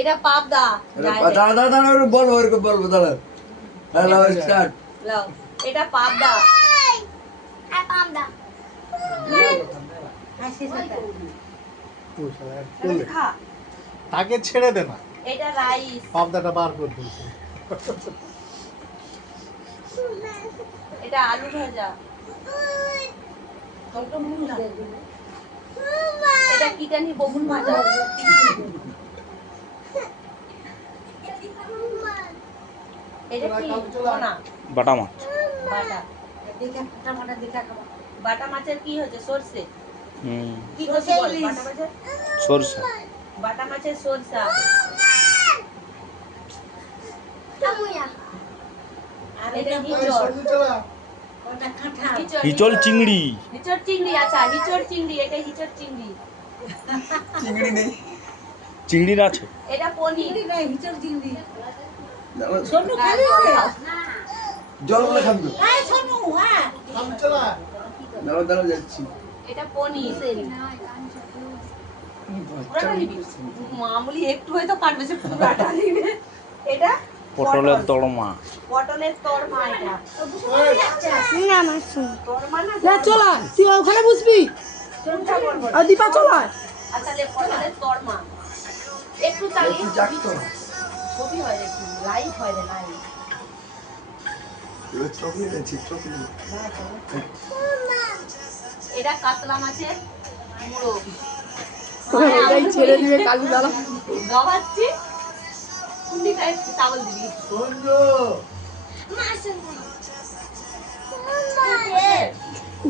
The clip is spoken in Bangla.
এটা পাবদা। দাঁড়া বলবো ওরকম বলবো দাঁড়া। Hello start. লাও এটা পাবদা। তাকে ছেড়ে দে না। এটা রাইস। পাবদাটা বার করে দিয়েছে। এটা আলু ভাজা। এটা কিটানি বগুন ভাজা। এটা কি না বাটা মাছ। বাটা মাছের কি হচ্ছে সরষে? কি সরষে। বাটা মাছের সরষা। আর এটা হিচল চিংড়ি। হিচড় চিংড়ি। আচ্ছা হিচড় চিংড়ি। এটা হিচড় চিংড়ি। চিংড়ি নেই। চিংড়ির আছে। এটা পনির। হিচড় চিংড়ি। সোনু খালি জল করে খাবি। এই সোনু হ্যাঁ দাঁড়া যাচ্ছি। এটা পনির। মামুলি একটু হয়তো কাটবে, সে পুরাটা দিবে। এটা পটলের তড়মা। পটলের তরমা। এটা না মাছ তরমা না। না চলা তুই ওখানে বুঝবি কোনটা বলবো? আর দীপা চলা। আচ্ছা লে পটলের তরমা। একটু চালিয়ে জাগতো না। ছবি হয় রে, লাইভ হয় রে, লাইভ। চকলেট আছে চকলেট। এটা কাতলা মাছের মুড়ো। এই ছেড়ে দিবে কালু দাঁড়া। গাওয়াচ্ছি কুন্ডি টাইপ চাवल দিবি। বন্ধু মাছ